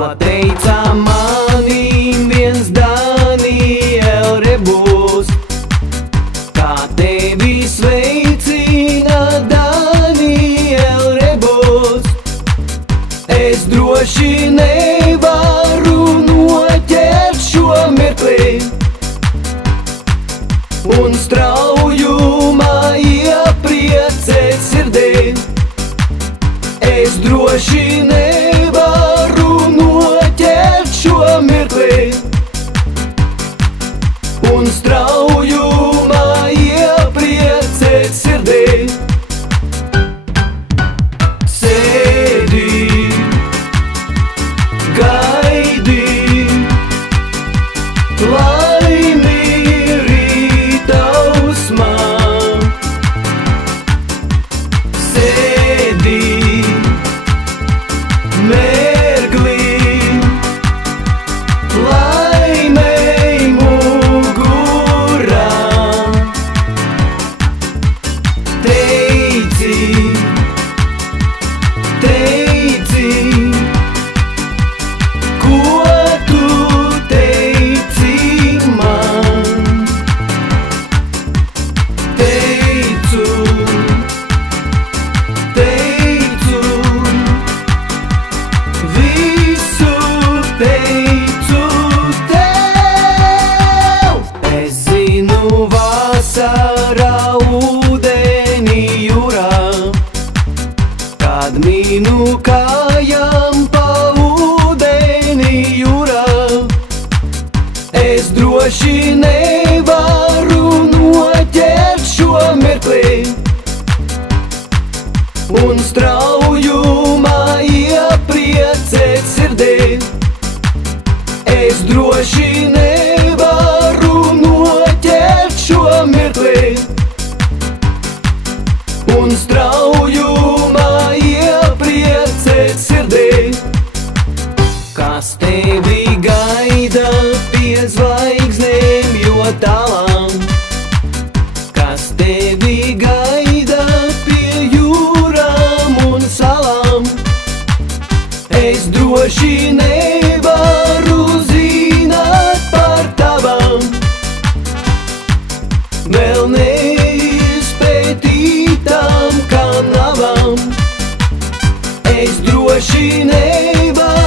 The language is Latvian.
ko teica manim viens Daniel Rebus. Kā tevi sveicina Daniel Rebus. Es droši nevaru noķert šo mirkli un straujumā iepriecēt sirdī. Es droši nevaru noķert šo mirkli un straujumā iepriecēt sirdī. Sēdi, gaidi, laimi rītausmā. Sēdi, mērglī, laimei mugurā. Teici, ko tu teici man? Teicu, visu teicu tev. Es zinu, vasarā ūdenī jūrā, kad mīnu kājām pa ūdenī jūrā. Es droši nevaru noķert šo mirkli un straujumā iepriecēt sirdī. Es droši nevaru noķert šo mirkli un straujumā iepriecēt sirdī. Kas tevi gaida pie zvaigznēm jo tālām? Kas tevi gaida pie jūrām un salām? Es droši nevaru zināt par tavām vēl neizpētītām kanavām. Es droši nevaru